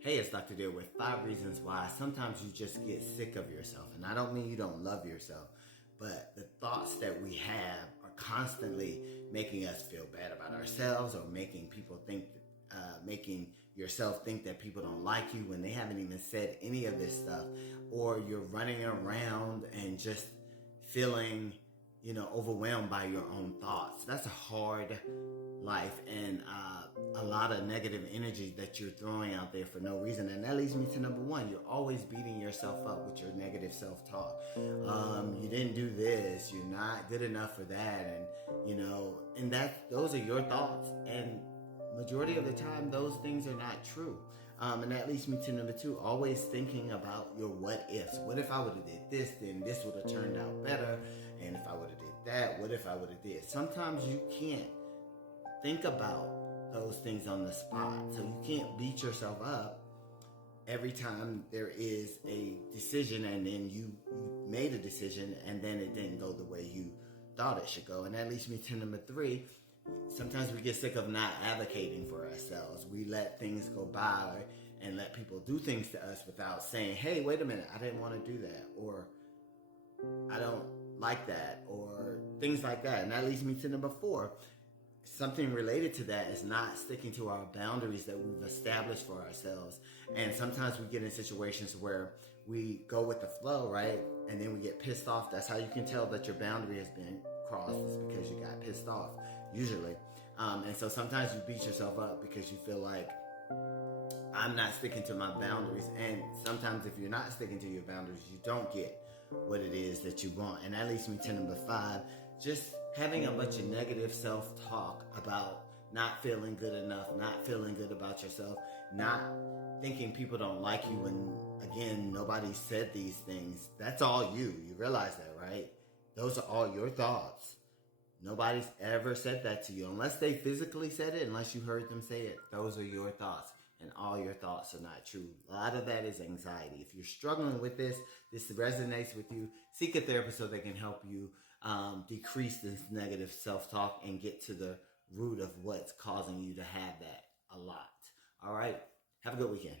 Hey, it's Dr. Deal with 5 reasons why sometimes you just get sick of yourself. And I don't mean you don't love yourself, but the thoughts that we have are constantly making us feel bad about ourselves, or making people think, making yourself think that people don't like you when they haven't even said any of this stuff. Or you're running around and just feeling, overwhelmed by your own thoughts. That's a hard life, and a lot of negative energy that you're throwing out there for no reason. And that leads me to number one. You're always beating yourself up with your negative self-talk. You didn't do this, you're not good enough for that, and those are your thoughts, and majority of the time those things are not true. And that leads me to number two. Always thinking about your what ifs. What if I would have did this, then this would have turned out better. And if I would have did that, what if I would have did? Sometimes you can't think about those things on the spot. So you can't beat yourself up every time there is a decision and then you made a decision and then it didn't go the way you thought it should go. And that leads me to number three. Sometimes we get sick of not advocating for ourselves. We let things go by and let people do things to us without saying, hey, wait a minute, I didn't want to do that, or I don't like that, or things like that. And that leads me to number four. Something related to that is not sticking to our boundaries that we've established for ourselves. And sometimes we get in situations where we go with the flow, right? And then we get pissed off. That's how you can tell that your boundary has been crossed, is because you got pissed off, usually. And so sometimes you beat yourself up because you feel like, I'm not sticking to my boundaries. And sometimes if you're not sticking to your boundaries, you don't get what it is that you want. And that leads me to number five. Just having a bunch of negative self-talk about not feeling good enough, not feeling good about yourself, not thinking people don't like you when, again, nobody said these things. That's all you. You realize that, right? Those are all your thoughts. Nobody's ever said that to you. Unless they physically said it, unless you heard them say it, those are your thoughts. And all your thoughts are not true. A lot of that is anxiety. If you're struggling with this resonates with you, seek a therapist so they can help you decrease this negative self-talk and get to the root of what's causing you to have that a lot. All right. Have a good weekend.